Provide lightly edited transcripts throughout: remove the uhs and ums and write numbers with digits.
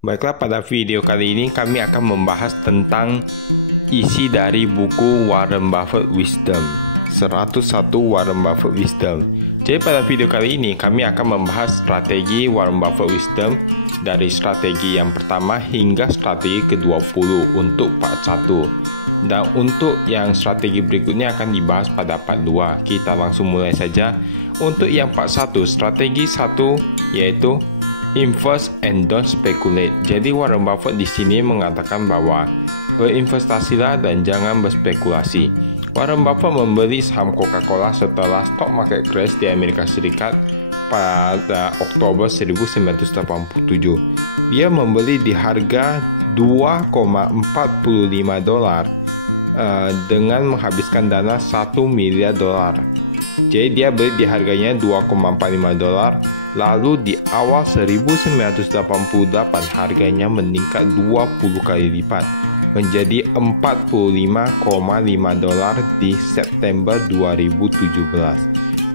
Baiklah, pada video kali ini kami akan membahas tentang isi dari buku Warren Buffett Wisdom 101 Warren Buffett Wisdom. Jadi pada video kali ini kami akan membahas strategi Warren Buffett Wisdom dari strategi yang pertama hingga strategi ke-20 untuk part 1. Dan untuk yang strategi berikutnya akan dibahas pada part 2. Kita langsung mulai saja. Untuk yang part 1, strategi 1 yaitu invest and don't speculate. Jadi Warren Buffett di sini mengatakan bahwa berinvestasilah dan jangan berspekulasi. Warren Buffett membeli saham Coca-Cola setelah stock market crash di Amerika Serikat pada Oktober 1987. Dia membeli di harga $2,45 dengan menghabiskan dana $1 miliar. Jadi dia beli di harganya $2,45, lalu di awal 1988 harganya meningkat 20 kali lipat menjadi $45,5 di September 2017.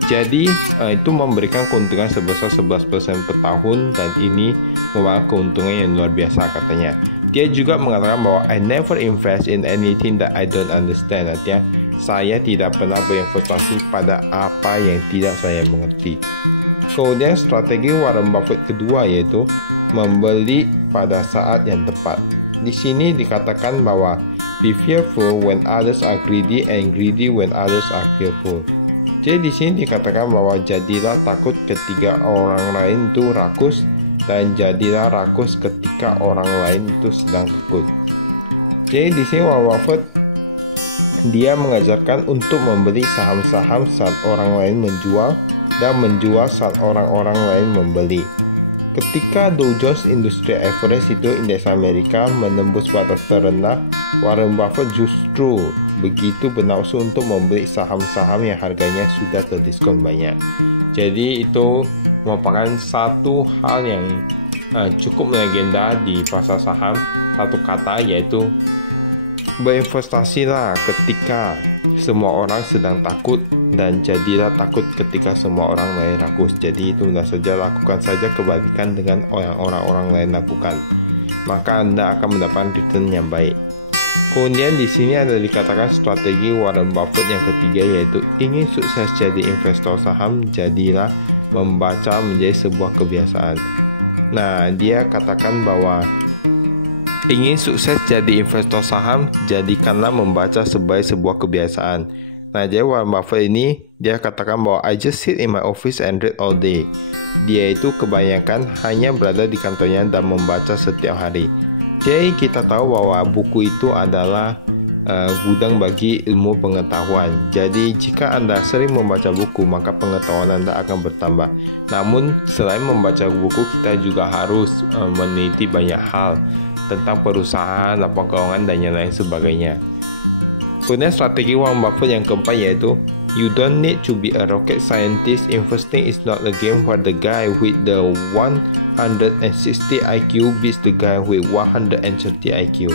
Jadi itu memberikan keuntungan sebesar 11% per tahun, dan ini merupakan keuntungan yang luar biasa katanya. Dia juga mengatakan bahwa I never invest in anything that I don't understand. Artinya saya tidak pernah berinvestasi pada apa yang tidak saya mengerti. Kemudian strategi Warren Buffett kedua yaitu membeli pada saat yang tepat. Di sini dikatakan bahwa be fearful when others are greedy and greedy when others are fearful. Jadi di sini dikatakan bahwa jadilah takut ketika orang lain itu rakus, dan jadilah rakus ketika orang lain itu sedang takut. Jadi di sini Warren Buffett dia mengajarkan untuk membeli saham-saham saat orang lain menjual dan menjual saat orang-orang lain membeli. Ketika Dow Jones Industrial Average itu indeks Amerika menembus batas terendah, Warren Buffett justru begitu bernafsu untuk membeli saham-saham yang harganya sudah terdiskon banyak. Jadi itu merupakan satu hal yang cukup legenda di pasar saham. Satu kata yaitu berinvestasilah ketika semua orang sedang takut, dan jadilah takut ketika semua orang lain rakus. Jadi itu mudah saja, lakukan saja kebalikan dengan orang-orang lain lakukan, maka Anda akan mendapatkan return yang baik. Kemudian di sini ada dikatakan strategi Warren Buffett yang ketiga yaitu ingin sukses jadi investor saham, jadilah membaca menjadi sebuah kebiasaan. Nah, dia katakan bahwa ingin sukses jadi investor saham, jadikanlah membaca sebagai sebuah kebiasaan. Nah, jadi Warren Buffett ini dia katakan bahwa I just sit in my office and read all day. Dia itu kebanyakan hanya berada di kantornya dan membaca setiap hari. Jadi kita tahu bahwa buku itu adalah gudang bagi ilmu pengetahuan. Jadi jika Anda sering membaca buku, maka pengetahuan Anda akan bertambah. Namun selain membaca buku, kita juga harus meneliti banyak hal tentang perusahaan, laporan keuangan, dan yang lain sebagainya. Kemudian strategi Warren Buffett yang keempat yaitu you don't need to be a rocket scientist. Investing is not a game where the guy with the 160 IQ beats the guy with 130 IQ.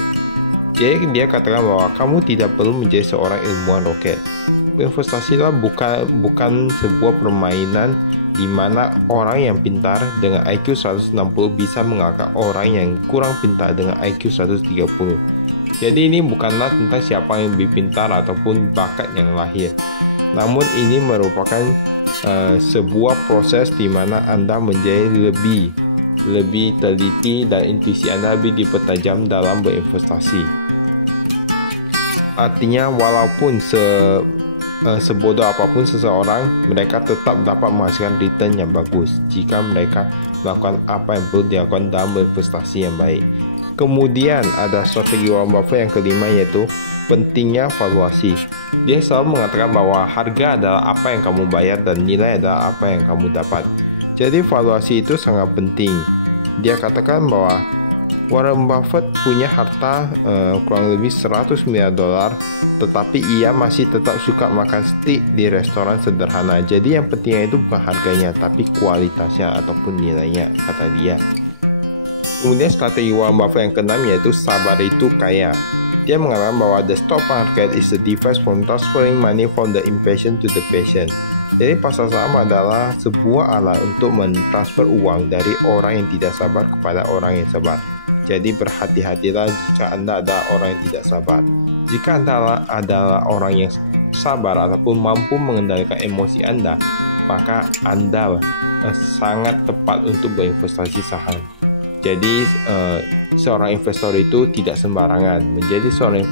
Jadi dia katakan bahwa kamu tidak perlu menjadi seorang ilmuwan roket. Investasilah bukan sebuah permainan di mana orang yang pintar dengan IQ 160 bisa mengalahkan orang yang kurang pintar dengan IQ 130. Jadi ini bukanlah tentang siapa yang lebih pintar ataupun bakat yang lahir. Namun ini merupakan sebuah proses di mana Anda menjadi lebih teliti dan intuisi Anda lebih dipertajam dalam berinvestasi. Artinya walaupun sebodoh apapun seseorang, mereka tetap dapat menghasilkan return yang bagus jika mereka melakukan apa yang perlu dilakukan dalam berinvestasi yang baik. Kemudian ada strategi Warren Buffett yang kelima yaitu pentingnya valuasi. Dia selalu mengatakan bahwa harga adalah apa yang kamu bayar dan nilai adalah apa yang kamu dapat. Jadi valuasi itu sangat penting. Dia katakan bahwa Warren Buffett punya harta kurang lebih $100 miliar, tetapi ia masih tetap suka makan steak di restoran sederhana. Jadi yang pentingnya itu bukan harganya, tapi kualitasnya ataupun nilainya, kata dia. Kemudian strategi Warren Buffett yang keenam yaitu sabar itu kaya. Dia mengatakan bahwa the stock market is a device for transferring money from the impatient to the patient. Jadi pasar saham adalah sebuah alat untuk mentransfer uang dari orang yang tidak sabar kepada orang yang sabar. Jadi berhati-hatilah jika Anda adalah orang yang tidak sabar. Jika Anda adalah orang yang sabar ataupun mampu mengendalikan emosi Anda, maka Anda sangat tepat untuk berinvestasi saham. Jadi seorang investor itu tidak sembarangan. Menjadi seorang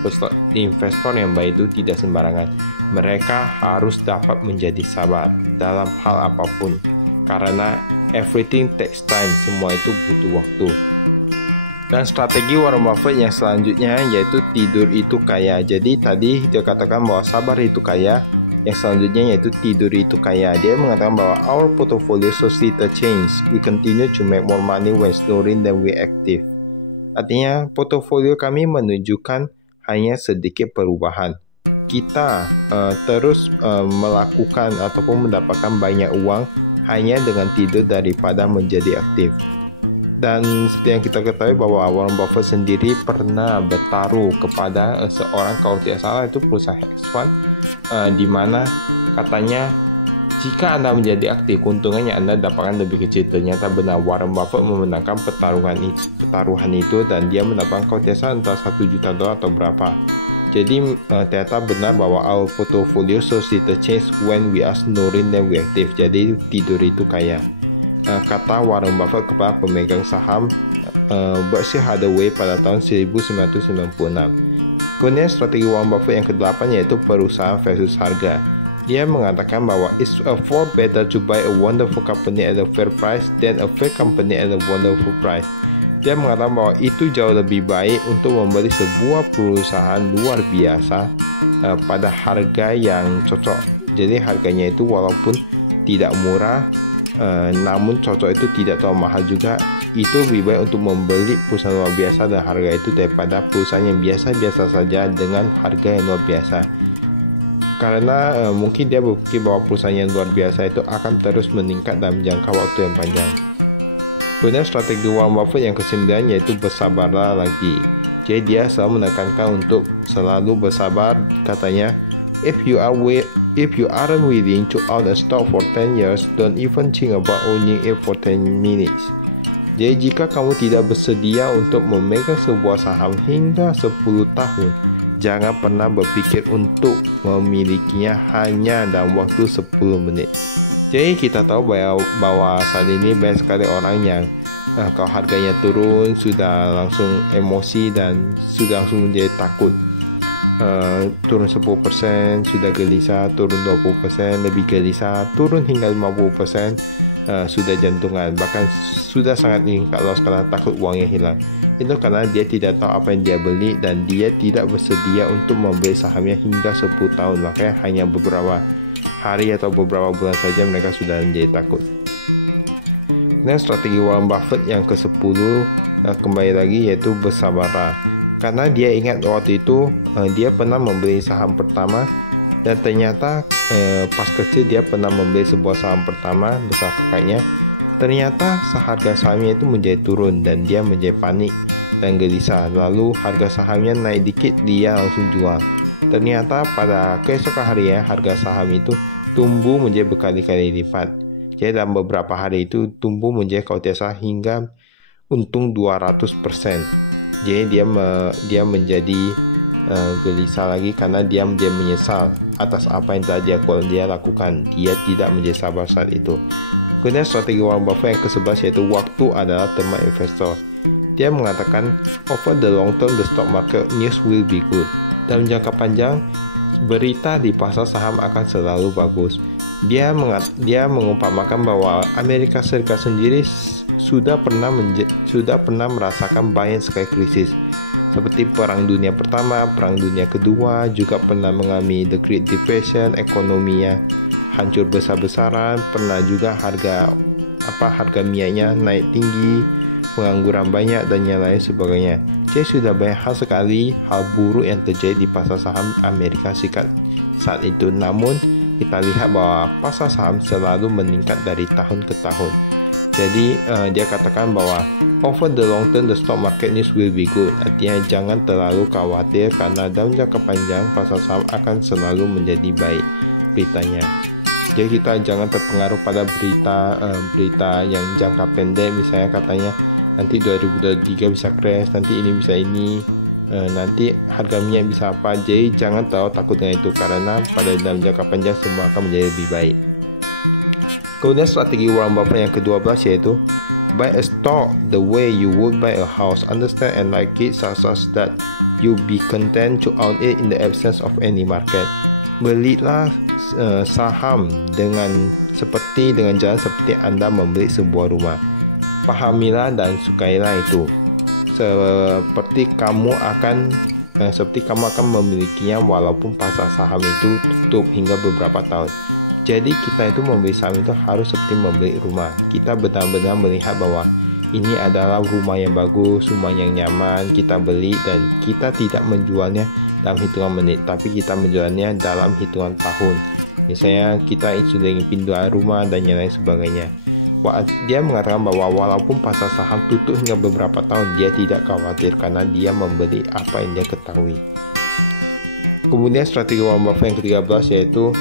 investor yang baik itu tidak sembarangan. Mereka harus dapat menjadi sabar dalam hal apapun. Karena everything takes time, semua itu butuh waktu. Dan strategi Warren Buffett yang selanjutnya yaitu tidur itu kaya. Jadi tadi dia katakan bahwa sabar itu kaya. Yang selanjutnya yaitu tidur itu kaya. Dia mengatakan bahwa our portfolio so little change. We continue to make more money when snoring than we active. Artinya portofolio kami menunjukkan hanya sedikit perubahan. Kita terus melakukan ataupun mendapatkan banyak uang hanya dengan tidur daripada menjadi aktif. Dan seperti yang kita ketahui bahwa Warren Buffett sendiri pernah bertaruh kepada seorang, kalau tidak salah itu perusahaan hedge fund, di mana katanya jika Anda menjadi aktif, keuntungannya Anda dapatkan lebih kecil. Ternyata benar, Warren Buffett memenangkan pertaruhan itu dan dia mendapatkan, kalau tidak salah, entah $1 juta atau berapa. Jadi ternyata benar bahwa our portfolio so little change when we are snoring than we active. Jadi tidur itu kaya. Kata Warren Buffett kepada pemegang saham Berkshire Hathaway pada tahun 1996. Kemudian strategi Warren Buffett yang ke-8 yaitu perusahaan versus harga. Dia mengatakan bahwa it's far better to buy a wonderful company at a fair price than a fair company at a wonderful price. Dia mengatakan bahwa itu jauh lebih baik untuk membeli sebuah perusahaan luar biasa pada harga yang cocok. Jadi harganya itu walaupun tidak murah, namun cocok itu tidak terlalu mahal juga. Itu lebih baik untuk membeli perusahaan luar biasa dan harga itu daripada perusahaan yang biasa-biasa saja dengan harga yang luar biasa. Karena mungkin dia berpikir bahwa perusahaan yang luar biasa itu akan terus meningkat dalam jangka waktu yang panjang. Kemudian strategi Warren Buffett yang ke-9 yaitu bersabarlah lagi. Jadi dia selalu menekankan untuk selalu bersabar. Katanya, if you aren't willing to own a stock for 10 years, don't even think about owning it for 10 minutes. Jadi jika kamu tidak bersedia untuk memegang sebuah saham hingga 10 tahun, jangan pernah berpikir untuk memilikinya hanya dalam waktu 10 menit. Jadi kita tahu bahwa saat ini banyak sekali orang yang kalau harganya turun sudah langsung emosi dan sudah langsung menjadi takut. Turun 10% sudah gelisah, turun 20% lebih gelisah, turun hingga 50% sudah jantungan, bahkan sudah sangat ingin cut loss karena takut uangnya hilang. Itu karena dia tidak tahu apa yang dia beli dan dia tidak bersedia untuk membeli sahamnya hingga 10 tahun. Makanya hanya beberapa hari atau beberapa bulan saja mereka sudah menjadi takut. Nah, strategi Warren Buffett yang ke-10 kembali lagi yaitu bersabarlah. Karena dia ingat waktu itu dia pernah membeli saham pertama dan ternyata pas kecil dia pernah membeli sebuah saham pertama bersama kakaknya. Ternyata harga sahamnya itu menjadi turun dan dia menjadi panik dan gelisah. Lalu harga sahamnya naik dikit, dia langsung jual. Ternyata pada keesokan harinya harga saham itu tumbuh menjadi berkali-kali lipat. Jadi dalam beberapa hari itu tumbuh menjadi kalau tidak salah hingga untung 200%. Jadi dia menjadi gelisah lagi karena dia menjadi menyesal atas apa yang telah dia lakukan. Dia tidak menjadi sabar saat itu. Kemudian strategi Warren Buffett yang ke-11 yaitu waktu adalah teman investor. Dia mengatakan over the long term the stock market news will be good. Dalam jangka panjang, berita di pasar saham akan selalu bagus. Dia mengumpamakan bahwa Amerika Serikat sendiri sudah pernah merasakan banyak sekali krisis. Seperti Perang Dunia Pertama, Perang Dunia Kedua, juga pernah mengalami The Great Depression, ekonominya hancur besar-besaran, pernah juga harga minyaknya naik tinggi, pengangguran banyak dan yang lain sebagainya. Jadi sudah banyak sekali hal buruk yang terjadi di pasar saham Amerika Serikat saat itu. Namun kita lihat bahwa pasar saham selalu meningkat dari tahun ke tahun. Jadi dia katakan bahwa over the long term the stock market news will be good. Artinya jangan terlalu khawatir karena dalam jangka panjang pasar saham akan selalu menjadi baik beritanya. Jadi kita jangan terpengaruh pada berita yang jangka pendek, misalnya katanya nanti 2023 bisa crash, nanti ini bisa ini, nanti harga minyak bisa apa. Jadi jangan terlalu takut dengan itu, karena pada dalam jangka panjang semua akan menjadi lebih baik. Kemudian strategi Warren Buffett yang ke-12 yaitu buy a stock the way you would buy a house. Understand and like it such that you be content to own it in the absence of any market. Belilah saham dengan jalan seperti Anda membeli sebuah rumah. Pahamilah dan sukailah itu. Seperti kamu akan memilikinya walaupun pasar saham itu tutup hingga beberapa tahun. Jadi kita itu membeli saham itu harus seperti membeli rumah. Kita benar-benar melihat bahwa ini adalah rumah yang bagus, rumah yang nyaman, kita beli dan kita tidak menjualnya dalam hitungan menit, tapi kita menjualnya dalam hitungan tahun. Misalnya kita sudah ingin pindah rumah dan yang lain sebagainya. Dia mengatakan bahwa walaupun pasar saham tutup hingga beberapa tahun, dia tidak khawatir karena dia membeli apa yang dia ketahui. Kemudian strategi Warren Buffett yang ke-13 yaitu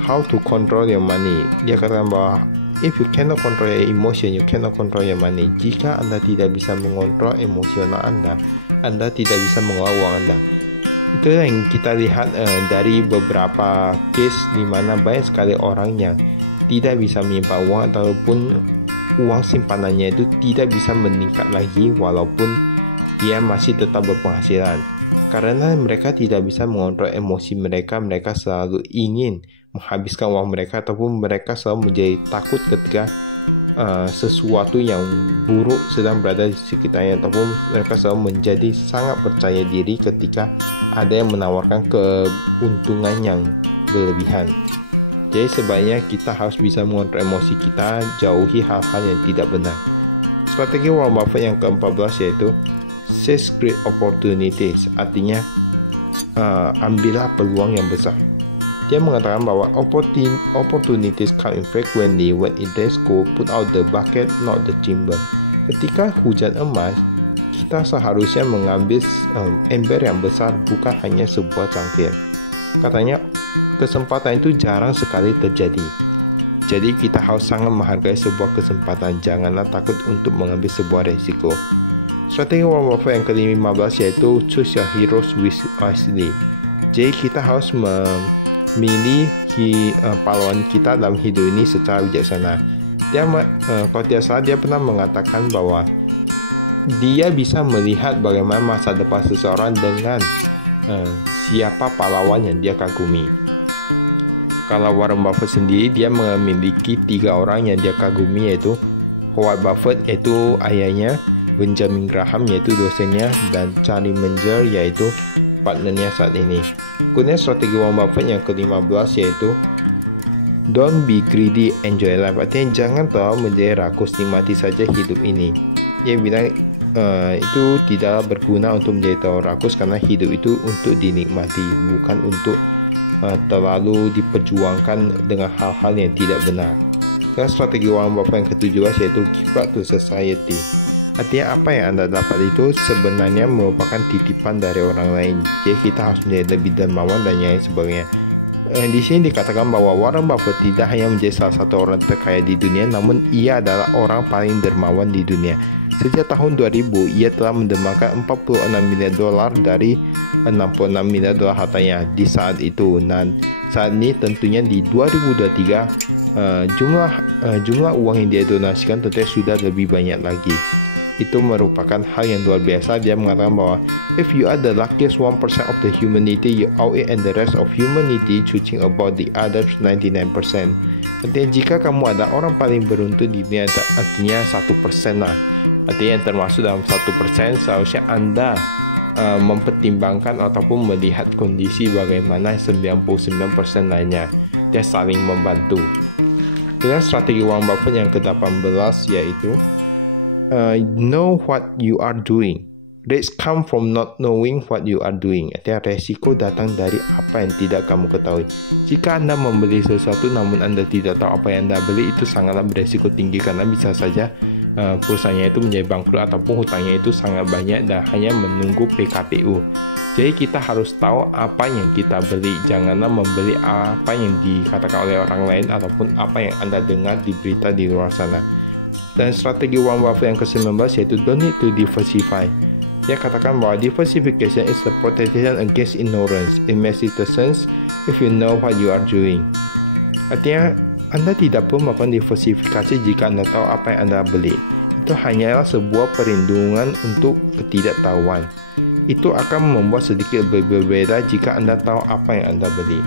how to control your money. Dia katakan bahwa if you cannot control your emotion, you cannot control your money. Jika Anda tidak bisa mengontrol emosional Anda tidak bisa mengelola uang Anda. Itu yang kita lihat dari beberapa case di mana banyak sekali orang yang tidak bisa menyimpan uang ataupun uang simpanannya itu tidak bisa meningkat lagi walaupun dia masih tetap berpenghasilan. Karena mereka tidak bisa mengontrol emosi mereka selalu ingin menghabiskan uang mereka ataupun mereka selalu menjadi takut ketika sesuatu yang buruk sedang berada di sekitarnya, ataupun mereka selalu menjadi sangat percaya diri ketika ada yang menawarkan keuntungan yang berlebihan. Jadi sebaiknya kita harus bisa mengontrol emosi kita, jauhi hal-hal yang tidak benar. Strategi Warren Buffett yang ke-14 yaitu seize great opportunities, artinya ambillah peluang yang besar. Dia mengatakan bahwa opportunities come in frequently. When it does go, put out the bucket, not the chamber. Ketika hujan emas, kita seharusnya mengambil ember yang besar, bukan hanya sebuah cangkir. Katanya, kesempatan itu jarang sekali terjadi. Jadi kita harus sangat menghargai sebuah kesempatan. Janganlah takut untuk mengambil sebuah resiko. Strategi Warren Buffett yang ke-15 yaitu choose your heroes wisely. Jadi kita harus memilih pahlawan kita dalam hidup ini secara bijaksana. Kalau tidak salah, dia pernah mengatakan bahwa dia bisa melihat bagaimana masa depan seseorang dengan siapa pahlawan yang dia kagumi. Kalau Warren Buffett sendiri, dia memiliki 3 orang yang dia kagumi, yaitu Howard Buffett yaitu ayahnya, Benjamin Graham yaitu dosennya, dan Charlie Munger yaitu partnernya saat ini. Kemudian strategi Warren Buffett yang ke-15 yaitu don't be greedy, enjoy life. Artinya jangan terlalu menjadi rakus, nikmati saja hidup ini. Dia bilang itu tidaklah berguna untuk menjadi terlalu rakus, karena hidup itu untuk dinikmati, bukan untuk terlalu diperjuangkan dengan hal-hal yang tidak benar. Dan strategi Warren Buffett yang ke-17 yaitu give back to society. Artinya apa yang Anda dapat itu sebenarnya merupakan titipan dari orang lain. Jadi kita harus menjadi lebih dermawan dan yang sebagainya. Di sini dikatakan bahwa Warren Buffett tidak hanya menjadi salah satu orang terkaya di dunia, namun ia adalah orang paling dermawan di dunia. Sejak tahun 2000, ia telah mendermakan $46 miliar dari $66 miliar hartanya di saat itu. Dan saat ini tentunya di 2023 jumlah uang yang dia donasikan tentunya sudah lebih banyak lagi. Itu merupakan hal yang luar biasa. Dia mengatakan bahwa if you are the luckiest 1% of the humanity, you owe it and the rest of humanity choosing about the other 99%. Artinya jika kamu adalah orang paling beruntung di dunia, artinya 1% lah. Artinya yang termasuk dalam 1%, seharusnya Anda mempertimbangkan ataupun melihat kondisi bagaimana 99% lainnya. Dia saling membantu. Dengan strategi Warren Buffett yang ke-18 yaitu know what you are doing. Risks come from not knowing what you are doing. Artinya resiko datang dari apa yang tidak kamu ketahui. Jika Anda membeli sesuatu namun Anda tidak tahu apa yang Anda beli, itu sangatlah beresiko tinggi, karena bisa saja perusahaannya itu menjadi bangkrut ataupun hutangnya itu sangat banyak dan hanya menunggu PKPU. Jadi kita harus tahu apa yang kita beli. Janganlah membeli apa yang dikatakan oleh orang lain ataupun apa yang Anda dengar di berita di luar sana. Dan strategi Warren Buffett yang ke-19 yaitu don't need to diversify. Dia katakan bahwa diversification is the protection against ignorance. It makes it sense if you know what you are doing. Artinya, Anda tidak perlu melakukan diversifikasi jika Anda tahu apa yang Anda beli. Itu hanyalah sebuah perlindungan untuk ketidaktahuan. Itu akan membuat sedikit berbeda jika Anda tahu apa yang Anda beli.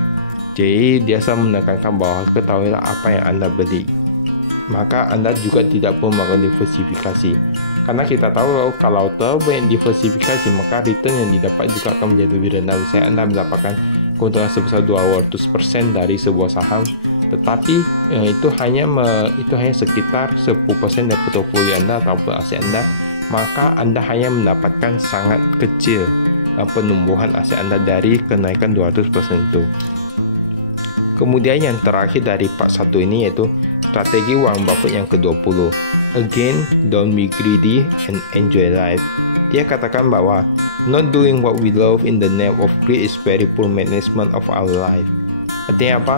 Jadi, dia selalu menekankan bahwa ketahuilah apa yang Anda beli. Maka Anda juga tidak perlu melakukan diversifikasi. Karena kita tahu kalau terlalu banyak diversifikasi, maka return yang didapat juga akan menjadi lebih rendah. Misalnya Anda mendapatkan keuntungan sebesar 200% dari sebuah saham, tetapi itu hanya sekitar 10% dari portofolio Anda ataupun aset Anda, maka Anda hanya mendapatkan sangat kecil penumbuhan aset Anda dari kenaikan 200% itu. Kemudian yang terakhir dari part 1 ini yaitu strategi Warren Buffett yang ke-20. Again, don't be greedy and enjoy life. Dia katakan bahwa not doing what we love in the name of greed is very poor management of our life. Artinya apa?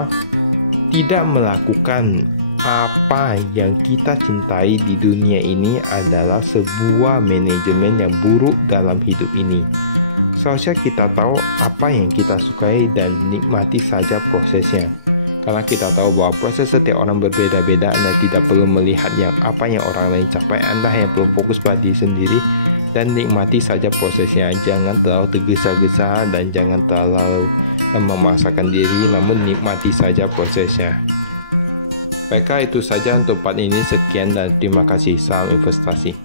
Tidak melakukan apa yang kita cintai di dunia ini adalah sebuah manajemen yang buruk dalam hidup ini. Seharusnya kita tahu apa yang kita sukai dan nikmati saja prosesnya. Karena kita tahu bahwa proses setiap orang berbeda-beda, Anda tidak perlu melihat apa yang orang lain capai. Anda hanya perlu fokus pada diri sendiri dan nikmati saja prosesnya. Jangan terlalu tergesa-gesa dan jangan terlalu memaksakan diri, namun nikmati saja prosesnya. Baiklah, itu saja untuk part ini. Sekian dan terima kasih. Salam investasi.